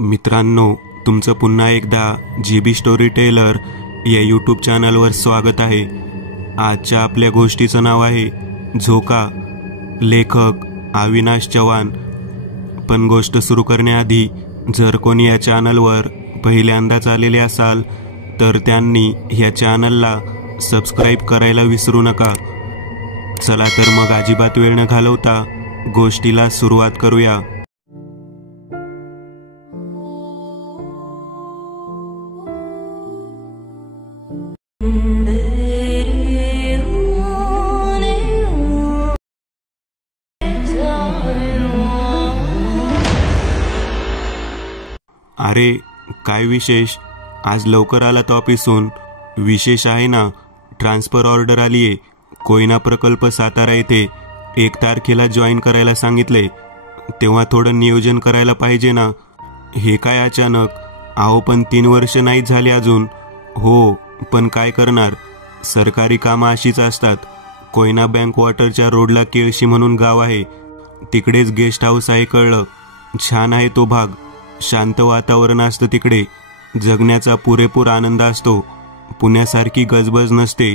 मित्रांनो, तुमचं पुन्हा एकदा GB स्टोरी टेलर या यूट्यूब चॅनलवर स्वागत आहे। आजच्या आपल्या गोष्टीचं नाव आहे झोका। लेखक अविनाश चव्हाण। पण गोष्ट सुरू करण्याआधी जर कोणी या चॅनलवर पहिल्यांदाच आलेले असाल तर त्यांनी या चॅनलला सबस्क्राईब करायला विसरू नका। चला तर मग अजिबात वेळ न घालवता गोष्टीला सुरुवात करूया। अरे काय विशेष, आज लवकर आलात ऑफिसून? विशेष आहे ना, ट्रान्सफर ऑर्डर आलीये। कोयना प्रकल्प सातारा येथे 1 तारखेला जॉईन करायला सांगितले। तेव्हा थोडं नियोजन करायला पाहिजे ना। हे काय अचानक? अहो पण 3 वर्ष नाही झाले अजून। हो पण काय करणार, सरकारी कामं अशीच असतात। कोयना बँक वॉटरच्या रोडला केळशी म्हणून गाव आहे, तिकडेच गेस्ट हाऊस आहे, कळलं? छान आहे तो भाग, शांत वातावरण असतं तिकडे, जगण्याचा पुरेपूर आनंद असतो। पुण्यासारखी गजबज नसते।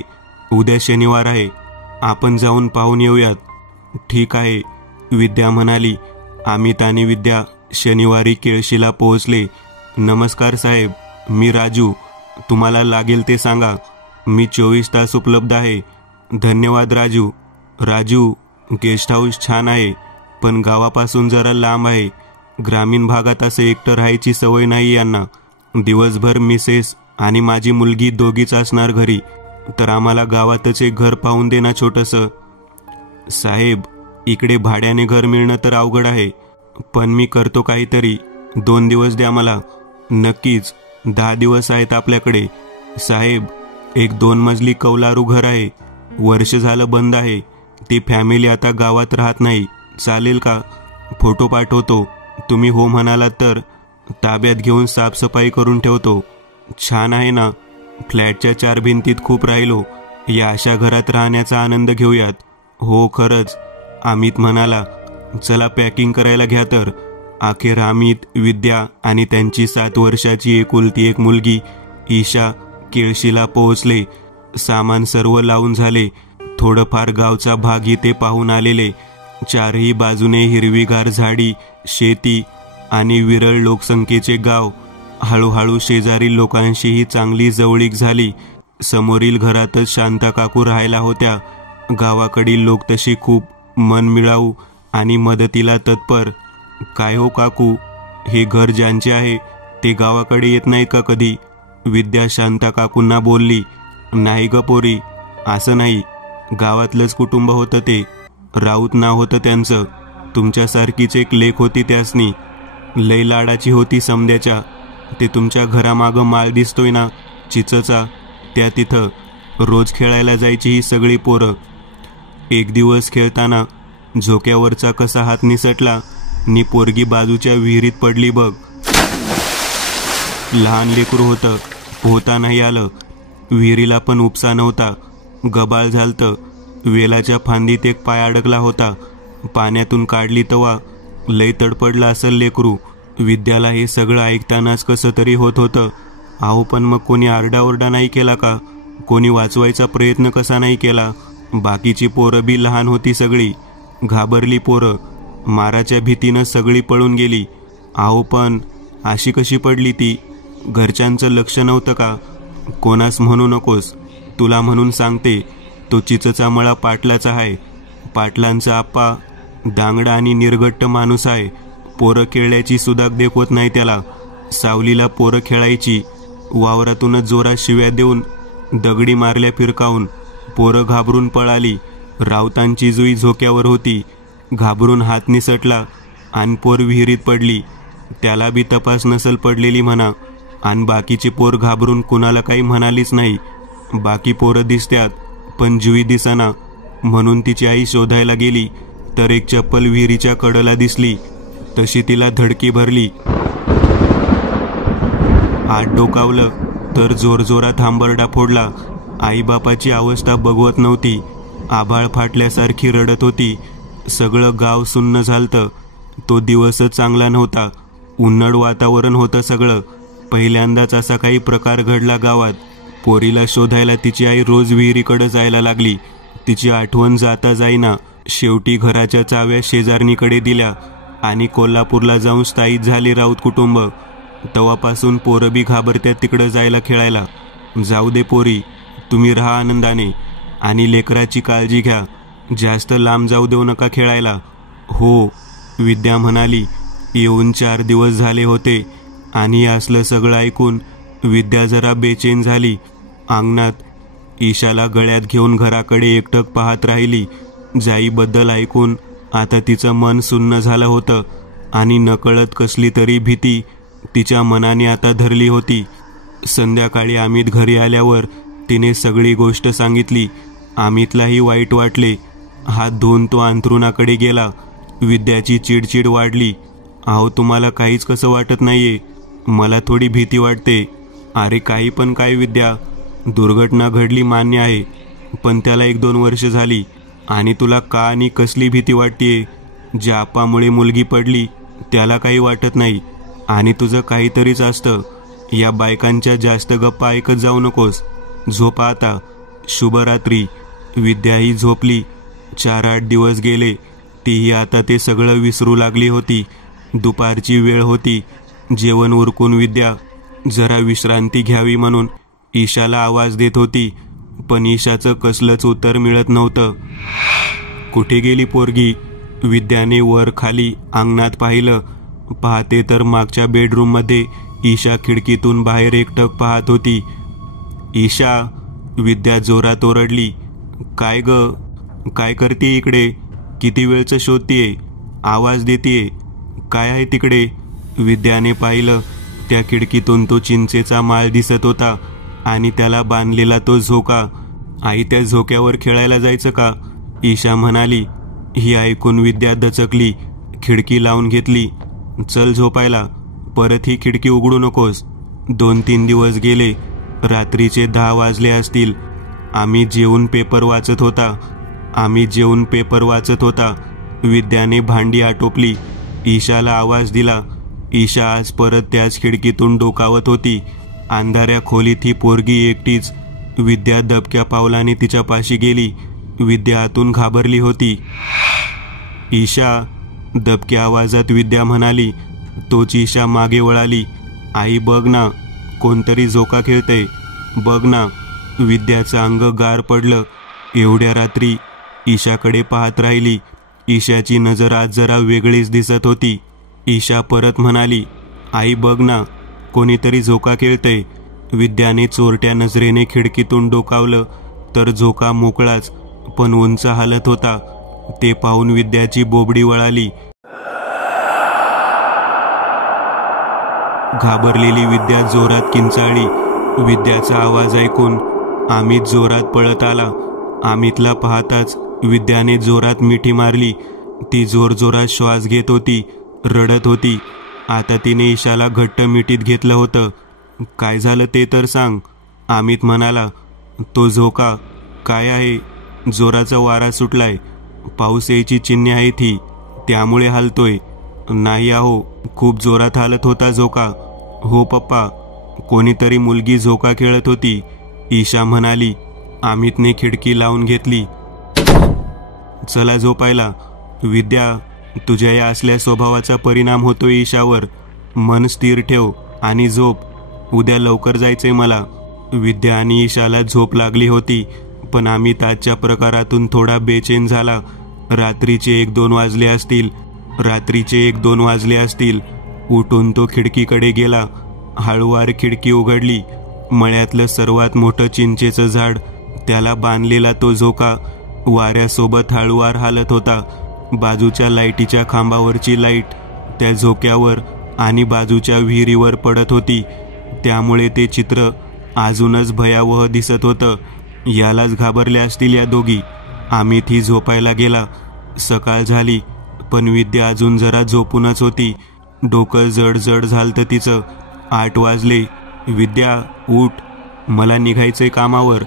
उद्या शनिवार आहे, आपण जाऊन पाहून येऊयात। ठीक आहे, विद्या म्हणाली। अमित आणि विद्या शनिवारी केळशीला पोहोचले। नमस्कार साहेब, मी राजू, तुम्हाला लागेल ते सांगा, मी 24 तास उपलब्ध आहे। धन्यवाद राजू। राजू, गेस्ट हाऊस छान आहे पण गावापासून जरा लांब आहे। ग्रामीण भागात असं एकटं राहायची सवय नाही यांना। दिवसभर मिसेस आणि माझी मुलगी दोघीच असणार घरी, तर आम्हाला गावातच एक घर पाहून देना छोटंसं। साहेब, इकडे भाड्याने घर मिळणं तर अवघड आहे, पण मी करतो काहीतरी। 2 दिवस द्या मला। नक्कीच, 10 दिवस आहेत आपल्याकडे। साहेब, एक 2 मजली कौलारू घर आहे, वर्ष झालं बंद आहे। ती फॅमिली आता गावात राहत नाही, चालेल का? फोटो पाठवतो, तुम्ही हो म्हणालात तर ताब्यात घेऊन साफसफाई करून ठेवतो। छान आहे ना? फ्लॅटच्या 4 भिंतीत खूप राहिलो, या अशा घरात राहण्याचा आनंद घेऊयात। हो खरंच, अमित म्हणाला। चला पॅकिंग करायला घ्या तर। अखेर अमित, विद्या आणि त्यांची 7 वर्षाची एकुलती एक मुलगी ईशा केळशीला पोहोचले। सामान सर्व लावून झाले। थोडंफार गावचा भाग इथे पाहून आलेले। चारही बाजूने हिरवीगार झाडी, शेती आणि विरळ लोकसंख्येचे गाव। हळूहळू शेजारी लोकांशीही चांगली जवळीक झाली। समोरील घरातच शांता काकू राहायला होत्या। गावाकडील लोक तशी खूप मनमिळाऊ आणि मदतीला तत्पर। काय हो काकू, हे घर ज्यांचे आहे ते गावाकडे येत नाहीत का कधी? विद्या शांता काकूंना बोलली। नाही ग पोरी, असं नाही, गावातलंच कुटुंब होतं ते, राऊत नाव होतं त्यांचं। तुमच्यासारखीच एक लेक होती त्यासनी, लय लाडाची होती समद्याच्या। ते तुमच्या घरामागं माळ दिसतोय ना चिचचा, त्या तिथं रोज खेळायला जायची ही सगळी पोरं। एक दिवस खेळताना झोक्यावरचा कसा हात निसटला नि पोरगी बाजूच्या विहिरीत पडली बघ। लहान लेकरू होतं, पोहता नाही आलं, विहिरीला पण उपसा नव्हता, गबाळ झालतं। वेलाच्या फांदीत एक पाय अडकला होता, पाण्यातून काढली तवा लय तडपडला असेल लेकरू। विद्याला हे सगळं ऐकतानाच कसं तरी होत होतं। अहो पण मग कोणी आरडाओरडा नाही केला का? कोणी वाचवायचा प्रयत्न कसा नाही केला? बाकीची पोरं बी लहान होती सगळी, घाबरली पोरं, माराच्या भीतीनं सगळी पळून गेली। अहो पण अशी कशी पडली ती? घरच्यांचं लक्ष नव्हतं का? कोणास म्हणू नकोस, तुला म्हणून सांगते, तो चिचचा मळा पाटलाचा आहे। पाटलांचा आप्पा दांगडा आणि निर्घट्ट माणूस आहे। पोरं खेळल्याची सुद्धा देखवत नाही त्याला। सावलीला पोरं खेळायची, वावरातूनच जोरात शिव्या देऊन दगडी मारल्या फिरकावून। पोरं घाबरून पळाली। राऊतांची जुई झोक्यावर होती, घाबरून हात निसटला आणि पोर विहिरीत पडली। त्याला बी तपास नसल पडलेली म्हणा, आणि बाकीची पोर घाबरून कुणाला काही म्हणालीच नाही। बाकी पोरं दिसत्यात पण जुई दिसना, म्हणून तिची आई शोधायला गेली तर एक चप्पल विहिरीच्या कडेला दिसली, तशी तिला धडकी भरली। आत डोकावलं तर जोरजोरात हांबरडा फोडला। आईबापाची अवस्था बघवत नव्हती, आभाळ फाटल्यासारखी रडत होती। सगळं गाव सुन्न झालतं। तो दिवसच चांगला नव्हता। उन्नड वातावरण होतं सगळं. पहिल्यांदाच असा काही प्रकार घडला गावात. पोरीला शोधायला तिची आई रोज विहिरीकडे जायला लागली. तिची आठवण जाता जाईना. शेवटी घराच्या चाव्या शेजारणीकडे दिल्या आणि कोल्हापूरला जाऊन स्थायिक झाले राऊत कुटुंब. तेव्हापासून पोरं बी घाबरत्यात तिकडं जायला खेळायला. जाऊ दे पोरी, तुम्ही राहा आनंदाने आणि लेकराची काळजी घ्या. जास्त लांब जाऊ देऊ नका खेळायला. हो, विद्या म्हणाली. येऊन 4 दिवस झाले होते आणि असलं सगळं ऐकून विद्या जरा बेचैन झाली. अंगणात ईशाला गळ्यात घेऊन घराकडे एकटक पाहत राहिली. जाईबद्दल ऐकून आता तिचं मन सुन्न झालं होतं आणि नकळत कसली तरी भीती तिच्या मनाने आता धरली होती. संध्याकाळी अमित घरी आल्यावर तिने सगळी गोष्ट सांगितली. अमितलाही वाईट वाटले. हात धुवून तो अंथरुणाकडे गेला. विद्याची चिडचिड वाढली. अहो, तुम्हाला काहीच कसं वाटत नाहीये? मला थोडी भीती वाटते. अरे काही पण काय विद्या, दुर्घटना घडली मान्य आहे, पण त्याला 1-2 वर्ष झाली आणि तुला का आणि कसली भीती वाटतेय? ज्या आपामुळे मुलगी पडली त्याला काही वाटत नाही आणि तुझं काहीतरीच असतं. या बायकांच्या जास्त गप्पा ऐकत जाऊ नकोस. झोपा आता. शुभरात्री. विद्याही झोपली. 4-8 दिवस गेले. तीही आता ते सगळं विसरू लागली होती. दुपारची वेळ होती. जेवण उरकून विद्या जरा विश्रांती घ्यावी म्हणून ईशाला आवाज देत होती, पण ईशाचं कसलंच उत्तर मिळत नव्हतं. कुठे गेली पोरगी? विद्याने वर खाली अंगणात पाहिलं. पाहते तर मागच्या बेडरूममध्ये ईशा खिडकीतून बाहेर एकटक पाहत होती. ईशा, विद्या जोरात ओरडली. काय ग, काय करते इकडे? किती वेळचं शोधतीये? आवाज देतीये? काय आहे तिकडे? विद्याने पाहिलं. त्या खिडकीतून तो चिंचेचा माळ दिसत होता आणि त्याला बांधलेला तो झोका. आई, त्या झोक्यावर खेळायला जायचं का? ईशा म्हणाली. ही ऐकून विद्या दचकली. खिडकी लावून घेतली. चल झोपायला. परत ही खिडकी उघडू नकोस. 2-3 दिवस गेले. रात्रीचे 10 वाजले असतील. आम्ही जेवून पेपर वाचत होता. विद्याने भांडी आटोपली. ईशाला आवाज दिला. ईशा आज परत त्याच खिडकीतून डोकावत होती. अंधाऱ्या खोलीत ही पोरगी एकटीच. विद्या दबक्या पावलाने तिच्या पाशी गेली. विद्या आतून घाबरली होती. ईशा, दबक्या आवाजात विद्या म्हणाली. तोच ईशा मागे वळाली. आई बघ ना, कोणतरी झोका खेळतंय. बघ ना. विद्याचं अंग गार पडलं. एवढ्या रात्री ईशाकडे पाहत राहिली. ईशाची नजर आज जरा वेगळीच दिसत होती. ईशा परत म्हणाली. आई बघ ना, कोणीतरी झोका खेळतंय. विद्याने चोरट्या नजरेने खिडकीतून डोकावलं तर झोका मोकळाच, पण उंच हालत होता. ते पाहून विद्याची बोबडी वळाली. घाबरलेली विद्या जोरात किंचाळली. विद्याचा आवाज ऐकून अमित जोरात पळत आला. अमितला पाहताच विद्याने जोरात मिठी मारली. ती जोरजोरात श्वास घेत होती, रडत होती. आता तिने ईशाला घट्ट मिठीत घेतलं होतं. काय झालं ते तर सांग, अमित म्हणाला. तो झोका काय आहे? जोराचा वारा सुटलाय. पाऊस यायची चिन्हे आहे ती, त्यामुळे हालतोय. नाही आहो, खूप जोरात हालत होता झोका. हो पप्पा, कोणीतरी मुलगी झोका खेळत होती, ईशा म्हणाली. अमितने खिडकी लावून घेतली. चला झोपायला. विद्या, तुझ्या या असल्या स्वभावाचा परिणाम होतोय ईशावर. मन स्थिर ठेव आणि झोप. उद्या लवकर जायचंय मला. विद्या आणि ईशाला झोप लागली होती, पण अमित आजच्या प्रकारातून थोडा बेचैन झाला. रात्रीचे 1-2 वाजले असतील. उठून तो खिडकीकडे गेला. हळूवार खिडकी उघडली. मळ्यातलं सर्वात मोठं चिंचेचं झाड, त्याला बांधलेला तो झोका वाऱ्यासोबत हळूवार हालत होता. बाजूच्या लाईटीच्या खांबावरची लाईट त्या झोक्यावर आणि बाजूच्या विहिरीवर पडत होती. त्यामुळे ते चित्र अजूनच भयावह दिसत होतं. यालाच घाबरल्या असतील या दोघी. अमित ही झोपायला गेला. सकाळ झाली, पण विद्या अजून जरा झोपूनच होती. डोकं जड जड झालतं तिचं. 8 वाजले. विद्या उठ, मला निघायचंय कामावर.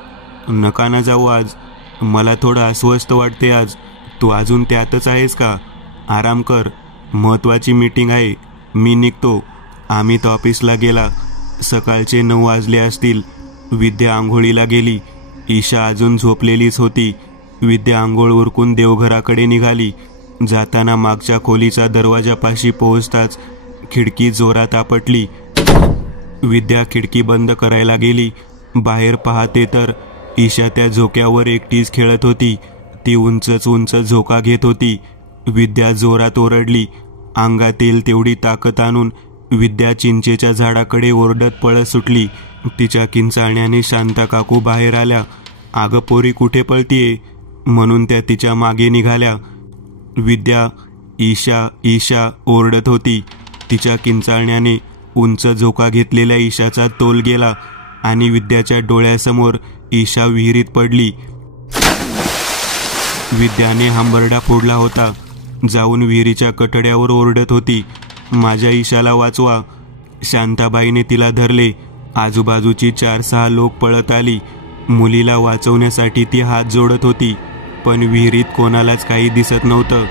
नका ना जाऊ आज, मला थोडं अस्वस्थ वाटते आज. तू अजून त्यातच आहेस का? आराम कर, महत्वाची मीटिंग आहे. मी निघतो. अमित ऑफिसला गेला. सकाळचे 9 वाजले असतील. विद्या आंघोळीला गेली. ईशा अजून झोपलेलीच होती. विद्या आंघोळ उरकून देवघराकडे निघाली. जाताना मागच्या खोलीचा दरवाजापाशी पोहोचताच खिडकी जोरात आपटली. विद्या खिडकी बंद करायला गेली. बाहेर पाहते तर ईशा त्या झोक्यावर एकटीच खेळत होती. ती उंच झोका घेत होती. विद्या जोरात ओरडली. अंगात येईल तेवढी ताकद आणून विद्या चिंचेच्या झाडाकडे ओरडत पळत सुटली. तिच्या किंचाळण्याने शांता काकू बाहेर आल्या. अगं पोरी, कुठे पळतीये म्हणून त्या तिच्या मागे निघाल्या. विद्या ईशा ईशा ओरडत होती. तिच्या किंचाळण्याने उंच झोका घेतलेल्या ईशाचा तोल गेला आणि विद्याच्या डोळ्यासमोर ईशा विहिरीत पडली. विद्याने हंबरडा फोडला होता. जाऊन विहिरीच्या कठड्यावर ओरडत होती, माझ्या ईशाला वाचवा. शांताबाईने तिला धरले. आजूबाजूची 4-6 लोक पळत आली. मुलीला वाचवण्यासाठी ती हात जोडत होती, पण विहिरीत कोणालाच काही दिसत नव्हतं.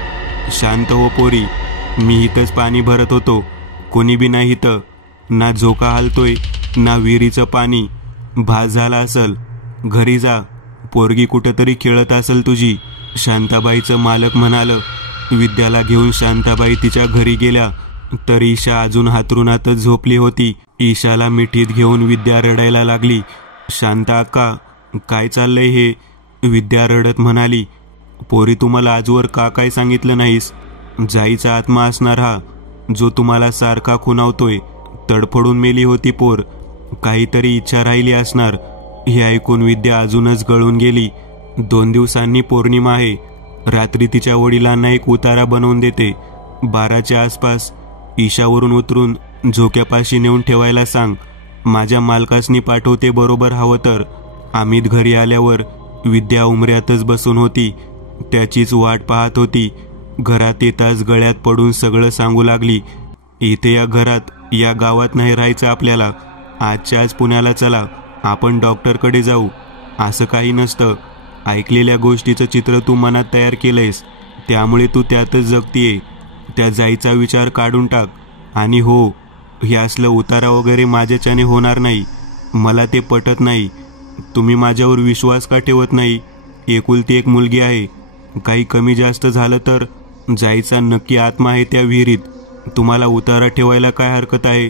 शांत हो पोरी, मी इथंच पाणी भरत होतो. कोणी बी नाही इथं. ना झोका हलतोय ना विहिरीचं पाणी. भास झाला असल. घरी जा. पोरगी कुठंतरी खेळत असेल तुझी, शांताबाईचं मालक म्हणालं. विद्याला घेऊन शांताबाई तिच्या घरी गेल्या तर ईशा अजून हातरुणातच झोपली होती. ईशाला मिठीत घेऊन विद्या रडायला लागली. शांता अक्का, काय चाललंय हे? विद्या रडत म्हणाली, पोरी तुम्हाला आजवर का काय सांगितलं नाहीस? जाईचा आत्मा असणार हा, जो तुम्हाला सारखा खुणावतोय. तडफडून मेली होती पोर. काहीतरी इच्छा राहिली असणार. हे ऐकून विद्या अजूनच गळून गेली. 2 दिवसांनी पौर्णिमा आहे. रात्री तिच्या वडिलांना एक उतारा बनवून देते. 12च्या आसपास ईशावरून उतरून झोक्यापाशी नेऊन ठेवायला सांग. माझ्या मालकासनी पाठवते बरोबर हवं तर. अमित घरी आल्यावर विद्या उमऱ्यातच बसून होती. त्याचीच वाट पाहत होती. घरात येताच गळ्यात पडून सगळं सांगू लागली. इथे या घरात या गावात नाही राहायचं आपल्याला. आजच्या आज पुण्याला चला, आपण डॉक्टरकडे जाऊ. असं काही नसतं. ऐकलेल्या गोष्टीचं चित्र तू मनात तयार केलंयस, त्यामुळे तू त्यातच जगतीये. त्या जायचा विचार काढून टाक. आणि हो, हे असलं उतारा वगैरे माझ्याच्याने होणार नाही. मला ते पटत नाही. तुम्ही माझ्यावर विश्वास का ठेवत नाही? एकुलती एक मुलगी आहे. काही कमी जास्त झालं तर जायचा नक्की आत्मा आहे त्या विहिरीत. तुम्हाला उतारा ठेवायला काय हरकत आहे?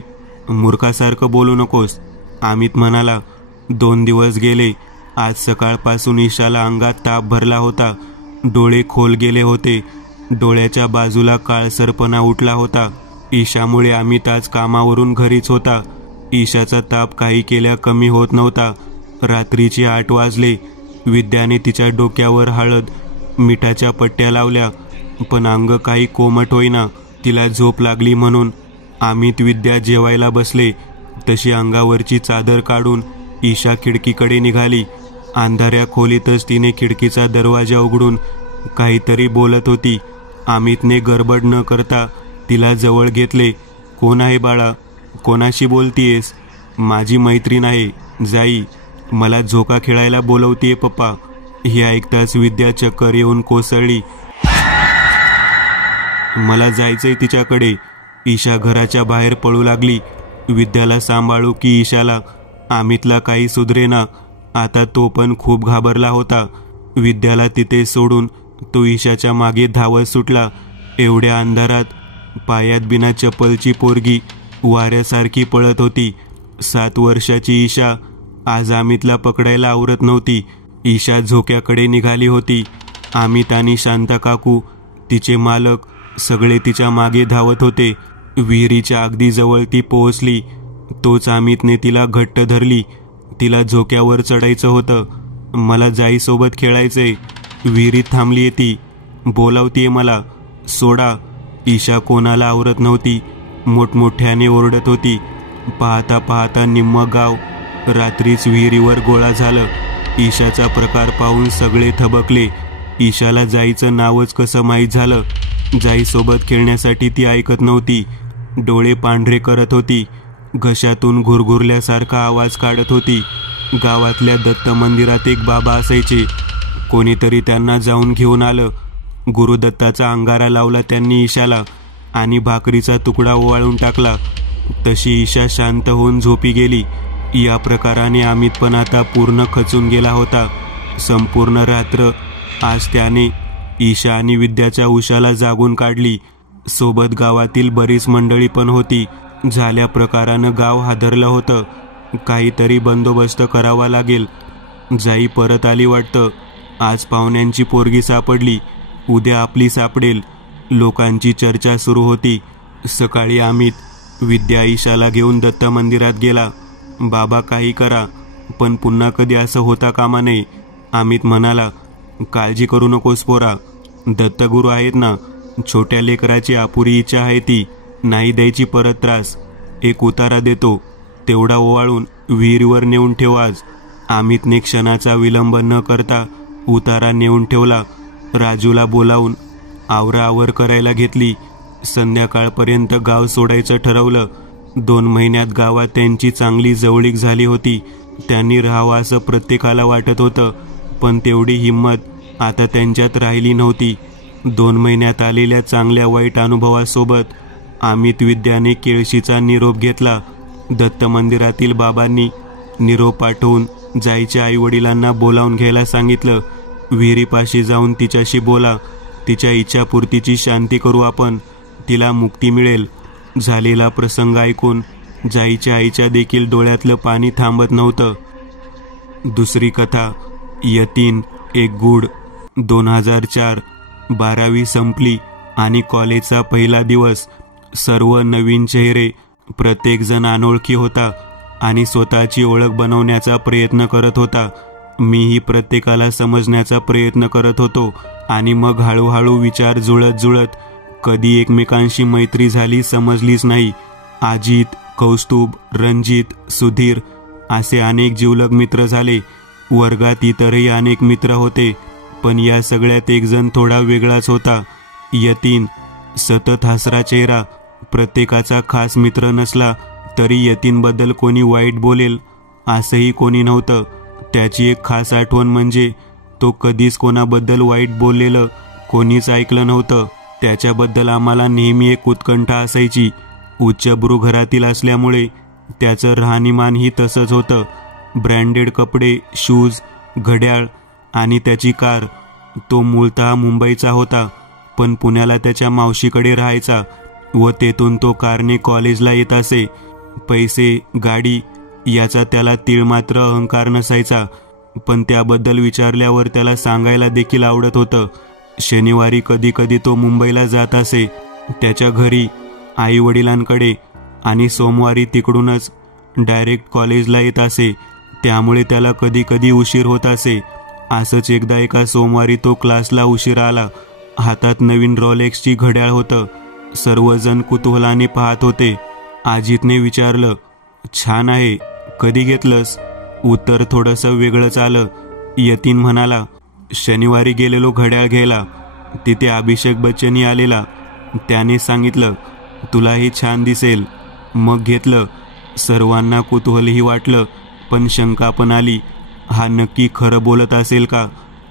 मूर्खासारखं बोलू नकोस, अमित म्हणाला. 2 दिवस गेले. आज सकाळपासून ईशाला अंगात ताप भरला होता. डोळे खोल गेले होते. डोळ्याच्या बाजूला काळसरपणा उठला होता. ईशामुळे अमित आज कामावरून घरीच होता. ईशाचा ताप काही केल्या कमी होत नव्हता. रात्रीचे 8 वाजले. विद्याने तिच्या डोक्यावर हळद मिठाच्या पट्ट्या लावल्या, पण अंग काही कोमट होईना. तिला झोप लागली म्हणून अमित विद्या जेवायला बसले तशी अंगावरची चादर काढून ईशा खिडकीकडे निघाली. अंधाऱ्या खोलीतच तिने खिडकीचा दरवाजा उघडून काहीतरी बोलत होती. अमितने गडबड न करता तिला जवळ घेतले. कोण आहे बाळा? कोणाशी बोलतीयेस? माझी मैत्रीण आहे जाई. मला झोका खेळायला बोलवतीये पप्पा. हे ऐकताच विद्या चक्कर येऊन कोसळली. मला जायचंय तिच्याकडे. ईशा घराच्या बाहेर पळू लागली. विद्याला सांभाळू की ईशाला? अमितला काही सुधरेना. आता तो पण खूप घाबरला होता. विद्याला तिथे सोडून तो ईशाच्या मागे धावत सुटला. एवढ्या अंधारात पायात बिना चप्पलची पोरगी वाऱ्यासारखी पळत होती. 7 वर्षाची ईशा आज अमितला पकडायला आवरत नव्हती. ईशा झोक्याकडे निघाली होती. अमित आणि शांता काकू, तिचे मालक सगळे तिच्या मागे धावत होते. विहिरीच्या अगदी जवळ ती पोहोचली. तोच अमितने तिला घट्ट धरली. तिला झोक्यावर चढायचं होतं. मला जाईसोबत खेळायचंय. विहिरीत थांबलीये ती. बोलावतीये मला. सोडा. ईशा कोणाला आवरत नव्हती. मोठमोठ्याने ओरडत होती. पाहता पाहता निम्म गाव रात्रीच विहिरीवर गोळा झालं. ईशाचा प्रकार पाहून सगळे थबकले. ईशाला जाईचं नावच कसं माहीत झालं. जाईसोबत खेळण्यासाठी ती ऐकत नव्हती. डोळे पांढरे करत होती. घशातून घुरघुरल्यासारखा आवाज काढत होती. गावातल्या दत्त मंदिरात एक बाबा असायचे. कोणीतरी त्यांना जाऊन घेऊन आलं. गुरुदत्ताचा अंगारा लावला त्यांनी ईशाला. आणि भाकरीचा तुकडा ओवाळून टाकला. तशी ईशा शांत होऊन झोपी गेली. या प्रकाराने अमित पण आता पूर्ण खचून गेला होता. संपूर्ण रात्र आज त्याने ईशा आणि विद्याच्या उशाला जागून काढली. सोबत गावातील बरीच मंडळी पण होती. झाल्या प्रकारानं गाव हादरलं होतं. काहीतरी बंदोबस्त करावा लागेल. जाई परत आली वाटतं. आज पाहुण्यांची पोरगी सापडली, उद्या आपली सापडेल. लोकांची चर्चा सुरू होती. सकाळी अमित विद्या ईशाला घेऊन दत्त मंदिरात गेला. बाबा काही करा, पण पुन्हा कधी असं होता कामा नये. अमित म्हणाला, काळजी करू नकोस पोरा, दत्तगुरू आहेत ना. छोट्या लेकराची अपुरी इच्छा आहे ती, नाही द्यायची परत त्रास. एक उतारा देतो, तेवढा ओवाळून विहिरीवर नेऊन ठेव आज. अमितने क्षणाचा विलंब न करता उतारा नेऊन ठेवला. राजूला बोलावून आवराआवर करायला घेतली. संध्याकाळपर्यंत गाव सोडायचं ठरवलं. 2 महिन्यात गावात त्यांची चांगली जवळीक झाली होती. त्यांनी राहावं असं प्रत्येकाला वाटत होतं, पण तेवढी हिंमत आता त्यांच्यात राहिली नव्हती. 2 महिन्यात आलेल्या चांगल्या वाईट अनुभवासोबत अमित विद्याने केळशीचा निरोप घेतला. दत्त मंदिरातील बाबांनी निरोप पाठवून जायच्या आईवडिलांना बोलावून घ्यायला सांगितलं. विहिरीपाशी जाऊन तिच्याशी बोला, तिच्या इच्छापूर्तीची शांती करू आपण, तिला मुक्ती मिळेल. झालेला प्रसंग ऐकून जाईच्या आईच्या देखील डोळ्यातलं पाणी थांबत नव्हतं. दुसरी कथा, यतीन एक गूढ. 2004 12वी संपली आणि कॉलेजचा पहिला दिवस. सर्व नवीन चेहरे, प्रत्येकजण अनोळखी होता आणि स्वतःची ओळख बनवण्याचा प्रयत्न करत होता. मीही प्रत्येकाला समजण्याचा प्रयत्न करत होतो आणि मग हळूहळू विचार जुळत जुळत कधी एकमेकांशी मैत्री झाली समजलीच नाही. अजित, कौस्तुभ, रणजित, सुधीर असे अनेक जिवलग मित्र झाले. वर्गात इतरही अनेक मित्र होते, पण या सगळ्यात एक जण थोडा वेगळाच होता, यतीन. सतत हसरा चेहरा. प्रत्येकाचा खास मित्र नसला तरी यतीनबद्दल कोणी वाईट बोलेल असंही कोणी नव्हतं. त्याची एक खास आठवण म्हणजे तो कधीच कोणाबद्दल वाईट बोललेलं कोणीच ऐकलं नव्हतं. त्याच्याबद्दल आम्हाला नेहमी एक उत्कंठा असायची. उच्चभ्रू घरातील असल्यामुळे त्याचं राहणीमानही तसंच होतं. ब्रँडेड कपडे, शूज, घड्याळ आणि त्याची कार. तो मूळतः मुंबईचा होता, पण पुण्याला त्याच्या मावशीकडे राहायचा व तेथून तो कारने कॉलेजला येत असे. पैसे, गाडी याचा त्याला तीळ मात्र अहंकार नसायचा, पण त्याबद्दल विचारल्यावर त्याला सांगायला देखील आवडत होतं. शनिवारी कधी कधी तो मुंबईला जात असे, त्याच्या घरी, आई वडिलांकडे, आणि सोमवारी तिकडूनच डायरेक्ट कॉलेजला येत असे. त्यामुळे त्याला कधी कधी उशीर होत असे. असंच एकदा एका सोमवारी तो क्लासला उशीर आला. हातात नवीन रॉलेक्सची घड्याळ होतं. सर्वजण कुतूहलाने पाहत होते. अजितने विचारलं, छान आहे, कधी घेतलंस? उत्तर थोडंसं वेगळंच आलं. यतीन म्हणाला, शनिवारी गेलेलो घड्याळ घ्यायला, तिथे अभिषेक बच्चनही आलेला. त्याने सांगितलं तुलाही छान दिसेल, मग घेतलं. सर्वांना कुतूहलही वाटलं, पण शंका पण आली, हा नक्की खरं बोलत असेल का?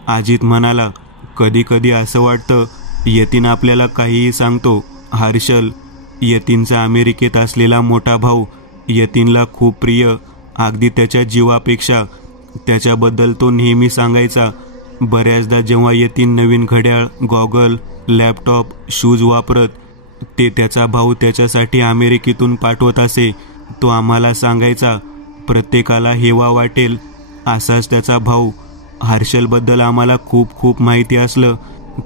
अजित म्हणाला, कधी कधी असं वाटतं यतीन आपल्याला काहीही सांगतो. हर्षल, यतीनचा अमेरिकेत असलेला मोठा भाऊ, यतीनला खूप प्रिय, अगदी त्याच्या जीवापेक्षा. त्याच्याबद्दल तो नेहमी सांगायचा. बऱ्याचदा जेव्हा यतीन नवीन घड्याळ, गॉगल, लॅपटॉप, शूज वापरत, ते त्याचा भाऊ त्याच्यासाठी अमेरिकेतून पाठवत असे. तो आम्हाला सांगायचा, प्रत्येकाला हेवा वाटेल असाच त्याचा भाऊ. हर्षलबद्दल आम्हाला खूप खूप माहिती असलं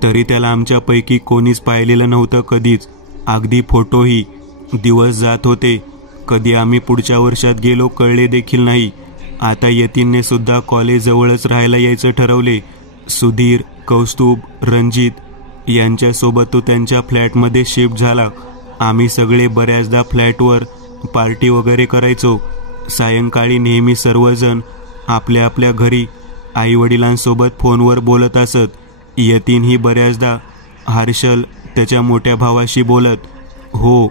तरी त्याला आमच्यापैकी कोणीच पाहिलेलं नव्हतं कधीच, अगदी फोटोही. दिवस जात होते, कधी आम्ही पुढच्या वर्षात गेलो कळले देखील नाही. आता यतीनने सुद्धा कॉलेज जवळच राहायला यायचं ठरवले. सुधीर, कौस्तुभ, रणजित यांच्यासोबत तो त्यांच्या फ्लॅटमध्ये शिफ्ट झाला. आम्ही सगळे बऱ्याचदा फ्लॅटवर पार्टी वगैरे करायचो. सायंकाळी नेहमी सर्वजण आपल्या आपल्या घरी आईवडिलांसोबत फोनवर बोलत असत. यतीनही बऱ्याचदा हर्षल त्याच्या मोठ्या भावाशी बोलत. हो,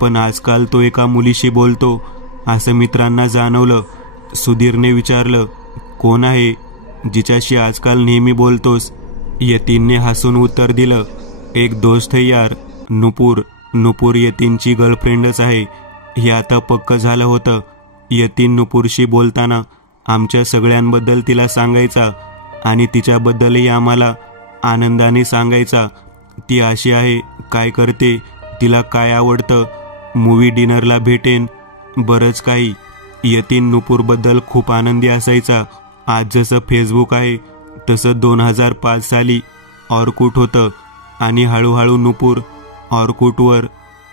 पण आजकाल तो एका मुलीशी बोलतो असं मित्रांना जाणवलं. सुधीरने विचारलं, कोण आहे जिच्याशी आजकाल नेहमी बोलतोस? यतीनने हसून उत्तर दिलं, एक दोस्त है यार, नुपूर. नुपूर यतीनची गर्लफ्रेंडच आहे हे आता पक्क झालं होतं. यतीन नुपूरशी बोलताना आमच्या सगळ्यांबद्दल तिला सांगायचा आणि तिच्याबद्दलही आम्हाला आनंदाने सांगायचा. ती अशी आहे, काय करते, तिला काय आवडतं, मूवी डिनरला भेटेन, बरंच काही. यतीन नुपूरबद्दल खूप आनंदी असायचा. आज जसं फेसबुक आहे तसं 2005 साली ऑर्कुट होतं आणि हळूहळू नुपूर ऑर्कुटवर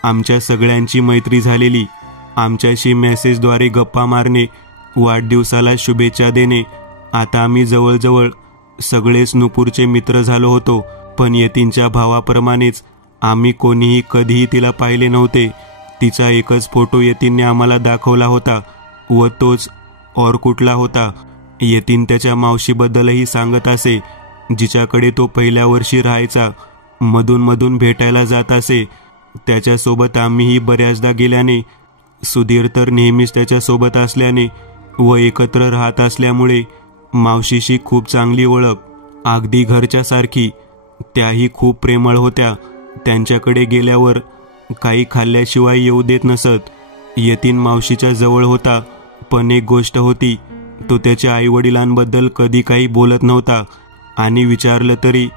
आमच्या सगळ्यांची मैत्री झालेली. आमच्याशी मेसेजद्वारे गप्पा मारणे, वाढदिवसाला शुभेच्छा देणे. आता आम्ही जवळजवळ सगळेच नुपूरचे मित्र झालो होतो. पण यतीनच्या भावाप्रमाणेच आम्ही कोणीही कधीही तिला पाहिले नव्हते. तिचा एकच फोटो यतीनने आम्हाला दाखवला होता व तोच ऑर्कुटला होता. यतीन त्याच्या मावशीबद्दलही सांगत असे, जिच्याकडे तो पहिल्या वर्षी राहायचा. मधून मधून भेटायला जात असे. त्याच्यासोबत आम्हीही बऱ्याचदा गेल्याने, सुधीर तर नेहमीच त्याच्यासोबत असल्याने व एकत्र राहत असल्यामुळे मावशीशी खूप चांगली ओळख, अगदी घरच्यासारखी. त्याही खूप प्रेमळ होत्या. त्यांच्याकडे गेल्यावर काही खाल्ल्याशिवाय येऊ देत नसत. यतीन मावशीच्या जवळ होता, पण एक गोष्ट होती, तो त्याच्या आईवडिलांबद्दल कधी काही बोलत नव्हता आणि विचारलं तरी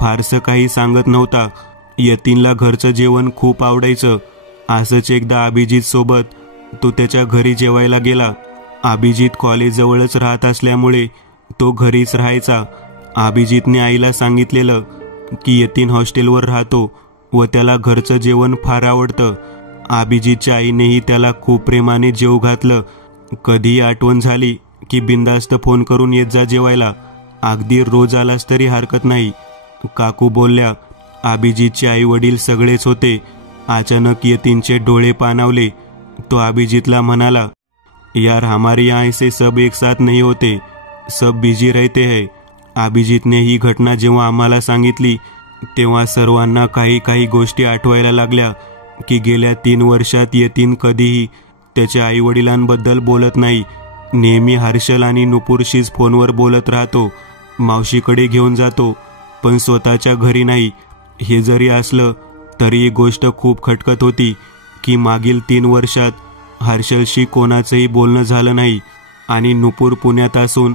फारसं काही सांगत नव्हता. यतीनला घरचं जेवण खूप आवडायचं. असंच एकदा अभिजित सोबत तो त्याच्या घरी जेवायला गेला. अभिजित कॉलेजजवळच राहत असल्यामुळे तो घरीच राहायचा. अभिजितने आईला सांगितलेलं की यतीन हॉस्टेलवर राहतो व त्याला घरचं जेवण फार आवडतं. अभिजितच्या आईनेही त्याला खूप प्रेमाने जेवू घातलं. कधीही आठवण झाली की बिनधास्त फोन करून येत जा जेवायला, अगदी रोज आलास तरी हरकत नाही. काकू बोलल्या. अभिजितचे आई वडील सगळेच होते. अचानक यतीनचे डोळे पाणावले. तो अभिजितला म्हणाला, यार हमारे यहाँ ऐसे सब एक साथ नहीं होते, सब बिजी रहते हैं. अभिजितने ही घटना जेव्हा आम्हाला सांगितली तेव्हा सर्वांना काही काही गोष्टी आठवायला लागल्या की गेल्या 3 वर्षात यतीन कधीही त्याच्या आईवडिलांबद्दल बोलत नाही. नेहमी हर्षल आणि नुपूरशीच फोनवर बोलत राहतो. मावशीकडे घेऊन जातो पण स्वतःच्या घरी नाही. हे जरी असलं तरी एक गोष्ट खूप खटकत होती की मागील 3 वर्षात हर्षलशी कोणाचंही बोलणं झालं नाही आणि नुपूर पुण्यात असून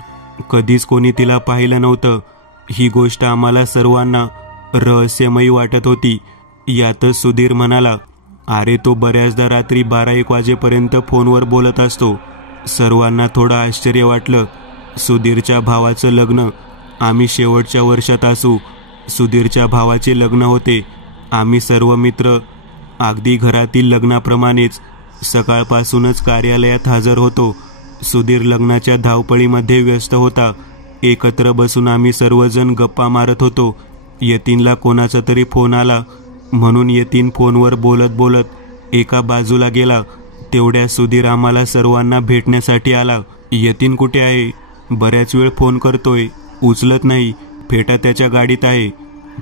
कधीच कोणी तिला पाहिलं नव्हतं. ही गोष्ट आम्हाला सर्वांना रहस्यमयी वाटत होती. यातच सुधीर म्हणाला, अरे तो बऱ्याचदा रात्री 12-1 वाजेपर्यंत फोनवर बोलत असतो. सर्वांना थोडं आश्चर्य वाटलं. सुधीरच्या भावाचं लग्न, आम्ही शेवटच्या वर्षात असू. सुधीरच्या भावाचे लग्न होते. आम्ही सर्व मित्र अगदी घरातील लग्नाप्रमाणेच सकाळपासूनच कार्यालयात हजर होतो. सुधीर लग्नाच्या धावपळीमध्ये व्यस्त होता. एकत्र बसून आम्ही सर्वजण गप्पा मारत होतो. यतीनला कोणाचा तरी फोन आला म्हणून यतीन फोनवर बोलत बोलत एका बाजूला गेला. तेवढ्या सुधीर आम्हाला सर्वांना भेटण्यासाठी आला. यतीन कुठे आहे? बऱ्याच वेळ फोन करतोय, उचलत नाही. फेटा त्याच्या गाडीत आहे,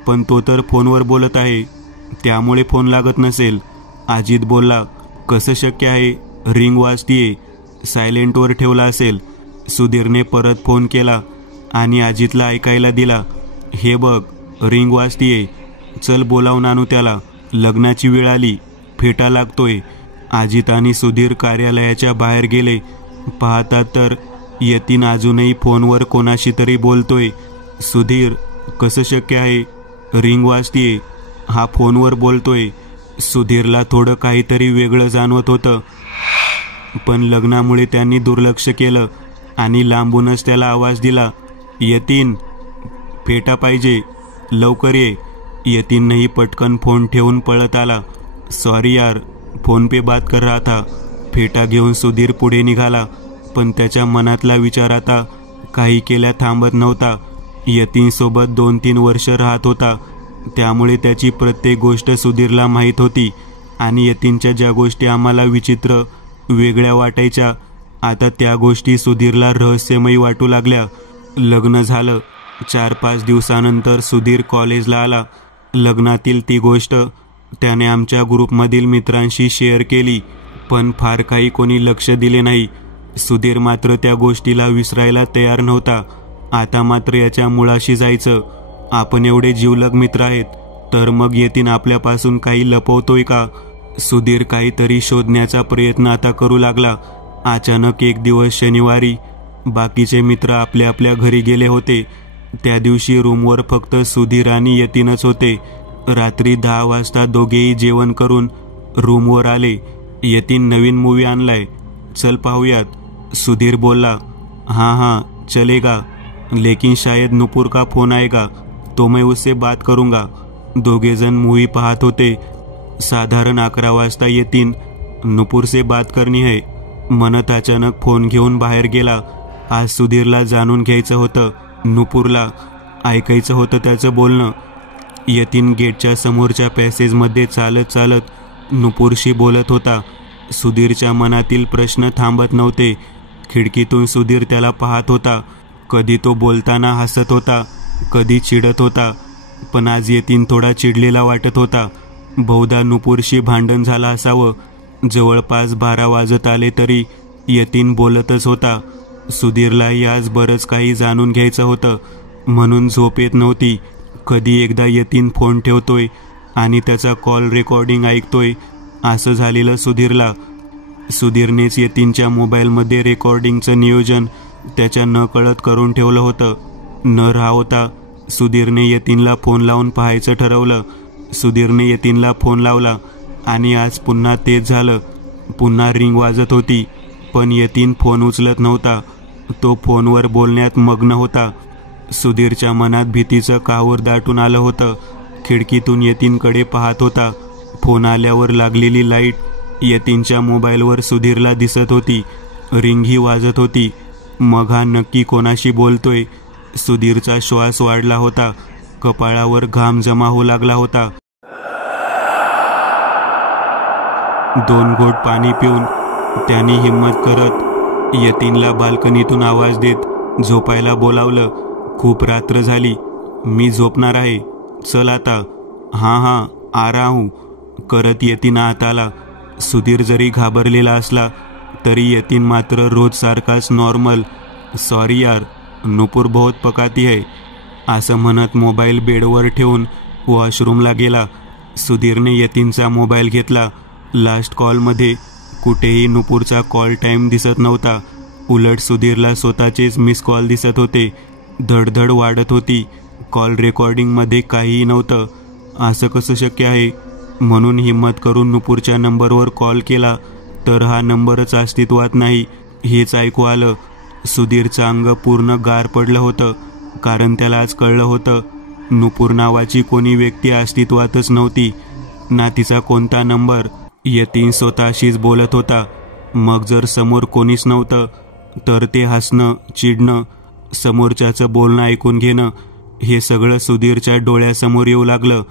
पण तो तर फोनवर बोलत आहे, त्यामुळे फोन लागत नसेल. अजित बोलला, कसं शक्य आहे? रिंग वाजतीये, सायलेंटवर ठेवला असेल. सुधीरने परत फोन केला आणि अजितला ऐकायला दिला, हे बघ रिंग वाजतीये, चल बोलावून आणू त्याला, लग्नाची वेळ आली, फेटा लागतोय. अजित आणि सुधीर कार्यालयाच्या बाहेर गेले. पाहतात तर यतीन अजूनही फोनवर कोणाशी तरी बोलतोय. सुधीर, कसं शक्य आहे? रिंग वाजतीये, हा फोनवर बोलतोय. सुधीरला थोडं काहीतरी वेगळं जाणवत होतं, पण लग्नामुळे त्यांनी दुर्लक्ष केलं आणि लांबूनच त्याला आवाज दिला, यतीन, फेटा पाहिजे, लवकर ये. यतीननेही पटकन फोन ठेवून पळत आला. सॉरी यार, फोन पे बात कर रहा था. फेटा घेऊन सुधीर पुढे निघाला, पण त्याच्या मनातला विचार आता काही केल्या थांबत नव्हता. यतीनसोबत 2-3 वर्ष राहत होता, त्यामुळे त्याची प्रत्येक गोष्ट सुधीरला माहीत होती आणि यतीनच्या ज्या गोष्टी आम्हाला विचित्र, वेगळ्या वाटायच्या, आता त्या गोष्टी सुधीरला रहस्यमयी वाटू लागल्या. लग्न झालं. 4-5 दिवसानंतर सुधीर कॉलेजला आला. लग्नातील ती गोष्ट त्याने आमच्या ग्रुपमधील मित्रांशी शेअर केली, पण फार काही कोणी लक्ष दिले नाही. सुधीर मात्र त्या गोष्टीला विसरायला तयार नव्हता. आता मात्र याच्या मुळाशी जायचं. आपण एवढे जीवलग मित्र आहेत, तर मग यतीन आपल्यापासून काही लपवतोय का? सुधीर काहीतरी शोधण्याचा प्रयत्न आता करू लागला. अचानक एक दिवस शनिवारी बाकीचे मित्र आपल्या आपल्या घरी गेले होते. त्या दिवशी रूमवर फक्त सुधीर आणि यतीनच होते. रात्री 10 वाजता दोघेही जेवण करून रूमवर आले. यतीन नवीन मूवी आणलाय, चल पाहूयात. सुधीर बोलला, हाँ चलेगा, लेकिन शायद नुपुर का फोन आएगा तो मैं उससे बात करूंगा. दोघेजण मूवी पाहत होते. साधारण 11 वाजता यतीन नुपुर से बात करनी है म्हणत अचानक फोन घेऊन बाहेर गेला. आज सुधीरला जाणून घ्यायचं होतं, नुपुरला ऐकायचं होतं त्याचं बोलणं. यतीन गेटच्या समोरच्या पॅसेजमध्ये चालत चालत नुपुरशी बोलत होता. सुधीरच्या मनातील प्रश्न थांबत नव्हते. खिडकीतून सुधीर त्याला पाहत होता. कधी तो बोलताना हसत होता, कधी चिडत होता, पण आज यतीन थोडा चिडलेला वाटत होता. बहुधा नुपुरशी भांडण झालं असावं. जवळपास 12 वाजत आले तरी यतीन बोलतच होता. सुधीरलाही आज बरंच काही जाणून घ्यायचं होतं, म्हणून झोप येत नव्हती. कधी एकदा यतीन फोन ठेवतोय आणि त्याचा कॉल रेकॉर्डिंग ऐकतोय, असं झालेलं सुधीरला. सुधीरनेच यतीनच्या मोबाईलमध्ये रेकॉर्डिंगचं नियोजन त्याच्या नकळत करून ठेवलं होतं. न राहता सुधीरने यतीनला फोन लावून पाहायचं ठरवलं. सुधीरने यतीनला फोन लावला आणि आज पुन्हा तेच झालं. पुन्हा रिंग वाजत होती, पण यतीन फोन उचलत नव्हता. तो फोनवर बोलण्यात मग्न होता. सुधीरच्या मनात भीतीचं काहूर दाटून आलं होतं. खिडकीतून यतीनकडे पाहत होता. फोन आल्यावर लागलेली लाईट यतीनच्या मोबाईलवर सुधीरला दिसत होती. रिंगही वाजत होती. मग हा नक्की कोणाशी बोलतोय? सुधीरचा श्वास वाढला होता. कपाळावर घाम जमा होऊ लागला होता. 2 घोट पाणी पिऊन त्याने हिम्मत करत यतीनला बाल्कनीतून आवाज देत झोपायला बोलावलं. खूप रात्र झाली, मी झोपणार आहे, चल आता. हां आ रहा हूं करत यतीन आत आला. सुधीर जरी घाबरलेला असला तरी यतीन मात्र रोज सारखाच नॉर्मल, सॉरी यार नुपुर बहुत पकाती है असं म्हणत मोबाईल बेडवर ठेवून वॉशरूमला गेला. सुधीरने यतीनचा मोबाईल घेतला. लास्ट कॉलमध्ये कुठेही नुपुरचा कॉल टाईम दिसत नव्हता. उलट सुधीरला स्वतःचेच मिस कॉल दिसत होते. धडधड वाढत होती. कॉल रेकॉर्डिंगमध्ये काहीही नव्हतं. असं कसं शक्य आहे? म्हणून हिम्मत करून नुपुरच्या नंबरवर कॉल केला तर हा नंबरच अस्तित्वात नाही हेच ऐकू आलं. सुधीरचं अंग पूर्ण गार पडलं होतं, कारण त्याला आज कळलं होतं नुपुर नावाची कोणी व्यक्ती अस्तित्वातच नव्हती, ना तिचा कोणता नंबर. यतीन स्वतःशीच बोलत होता. मग जर समोर कोणीच नव्हतं तर ते हसणं, चिडणं, समोरच्याचं बोलणं ऐकून घेणं, हे सगळं सुधीरच्या डोळ्यासमोर येऊ लागलं.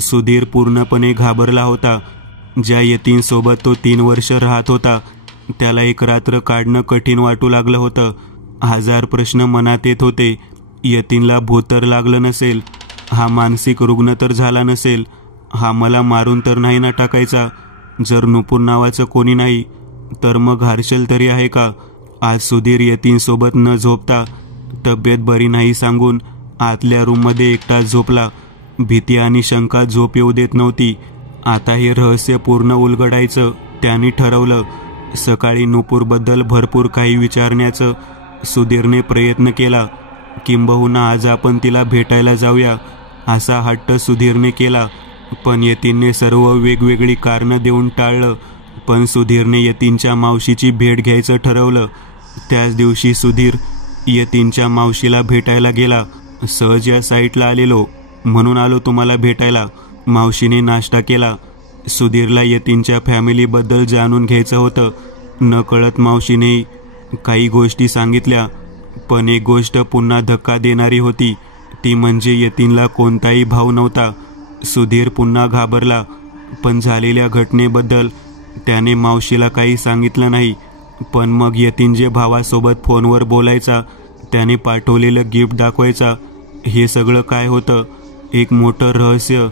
सुधीर पूर्णपणे घाबरला होता. ज्या यतीनसोबत तो 3 वर्ष राहत होता त्याला एक रात्र काढणं कठीण वाटू लागलं होतं. 1000 प्रश्न मनात येत होते. यतीनला भूत तर लागलं नसेल? हा मानसिक रुग्ण तर झाला नसेल? हा मला मारून तर नाही ना टाकायचा? जर नुपुर नावाचं कोणी नाही तर मग हर्षल तरी आहे का? आज सुधीर यतीनसोबत न झोपता तब्येत बरी नाही सांगून आतल्या रूममध्ये एकटाच झोपला. भीती आणि शंका झोप येऊ देत नव्हती. आता हे रहस्य पूर्ण उलगडायचं त्याने ठरवलं. सकाळी नुपुरबद्दल भरपूर काही विचारण्याचं सुधीरने प्रयत्न केला. किंबहुना आज आपण तिला भेटायला जाऊया असा हट्ट सुधीरने केला, पण यतीनने सर्व वेगवेगळी कारणं देऊन टाळलं. पण सुधीरने यतीनच्या मावशीची भेट घ्यायचं ठरवलं. त्याच दिवशी सुधीर यतीनच्या मावशीला भेटायला गेला. सहज या साईटला आलेलो म्हणून आलो तुम्हाला भेटायला. मावशीने नाश्ता केला. सुधीरला यतीनच्या फॅमिलीबद्दल जाणून घ्यायचं होतं. नकळत मावशीने काही गोष्टी सांगितल्या, पण एक गोष्ट पुन्हा धक्का देणारी होती. ती म्हणजे यतीनला कोणताही भाऊ नव्हता. सुधीर पुन्हा घाबरला, पण झालेल्या घटनेबद्दल त्याने मावशीला काही सांगितलं नाही. पण मग यतीन जे भावासोबत फोनवर बोलायचा, त्याने पाठवलेलं गिफ्ट दाखवायचा, हे सगळं काय होतं? एक मोठं रहस्य.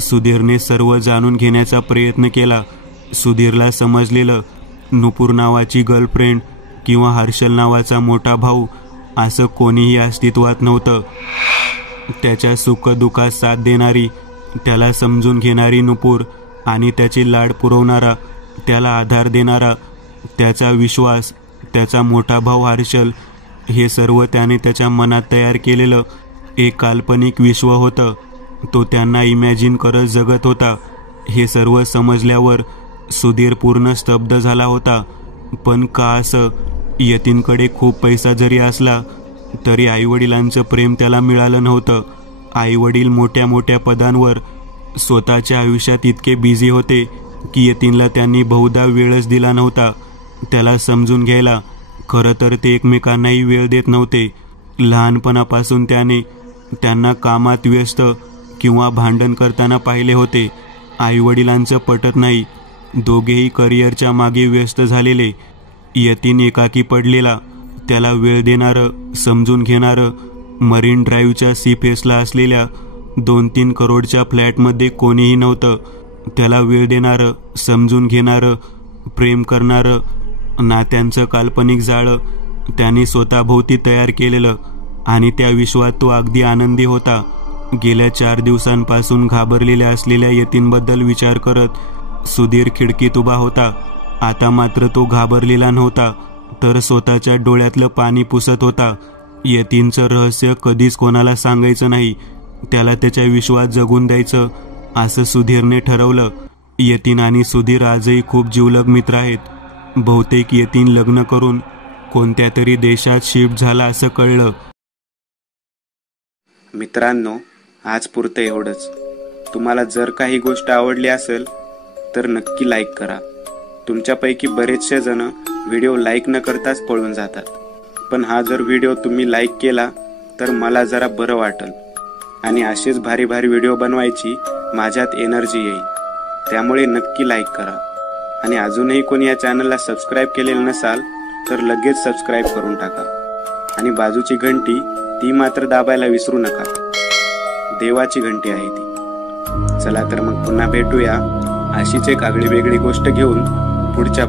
सुधीरने सर्व जाणून घेण्याचा प्रयत्न केला. सुधीरला समजलेलं नुपुर नावाची गर्लफ्रेंड किंवा हर्षल नावाचा मोठा भाऊ असं कोणीही अस्तित्वात नव्हतं. त्याच्या सुखदुःखात साथ देणारी, त्याला समजून घेणारी नुपूर आणि त्याचे लाड पुरवणारा, त्याला आधार देणारा, त्याचा विश्वास, त्याचा मोठा भाऊ हर्षल, हे सर्व त्याने त्याच्या मनात तयार केलेलं एक काल्पनिक विश्व होतं. तो त्यांना इमॅजिन करत जगत होता. हे सर्व समजल्यावर सुधीर पूर्ण स्तब्ध झाला होता. पण का असं? यतीनकडे खूप पैसा जरी असला तरी आईवडिलांचं प्रेम त्याला मिळालं नव्हतं. आईवडील मोठ्या मोठ्या पदांवर स्वतःच्या आयुष्यात इतके बिझी होते की यतीनला त्यांनी बहुधा वेळच दिला नव्हता त्याला समजून घ्यायला. खरं तर ते एकमेकांनाही वेळ देत नव्हते. लहानपणापासून त्यांना कामात व्यस्त किंवा भांडण करताना पाहिले होते. आईवडिलांचं पटत नाही. दोघेही करिअरच्या मागे व्यस्त झालेले. यतीन एकाकी पडलेला. त्याला वेळ देणारं, समजून घेणारं, मरीन ड्राईव्हच्या सी फेसला असलेल्या 2-3 करोडच्या फ्लॅटमध्ये कोणीही नव्हतं. त्याला वेळ देणारं, समजून घेणारं, प्रेम करणारं. नात्यांचं काल्पनिक जाळं त्याने स्वतःभोवती तयार केलेलं आणि त्या विश्वात तो अगदी आनंदी होता. गेल्या 4 दिवसांपासून घाबरलेल्या असलेल्या यतीनबद्दल विचार करत सुधीर खिडकीत उभा होता. आता मात्र तो घाबरलेला नव्हता, तर स्वतःच्या डोळ्यातलं पाणी पुसत होता. यतीनचं रहस्य कधीच कोणाला सांगायचं नाही. त्याला त्याच्या विश्वात जगून द्यायचं असं सुधीरने ठरवलं. यतीन आणि सुधीर आजही खूप जिवलग मित्र आहेत. बहुतेक यतीन लग्न करून कोणत्या तरी देशात शिफ्ट झाला असं कळलं. मित्रांनो, आज पुरतं एवढंच. तुम्हाला जर काही गोष्ट आवडली असेल तर नक्की लाईक करा. तुमच्यापैकी बरेचसे जण व्हिडिओ लाईक न करताच पळून जातात. पण हा जर व्हिडिओ तुम्ही लाईक केला तर मला जरा बरं वाटेल आणि असेच भारी भारी व्हिडिओ बनवायची माझ्यात एनर्जी येईल. त्यामुळे नक्की लाईक करा. आणि अजूनही कोणी या चॅनलला सबस्क्राईब केलेलं नसाल तर लगेच सबस्क्राईब करून टाका. आणि बाजूची घंटी ती मात्र दाबायला विसरू नका. देवाची घंटी आहे ती. चला तर मग पुन्हा भेटूया अशीच एक आगळी वेगळी गोष्ट घेऊन पुढच्या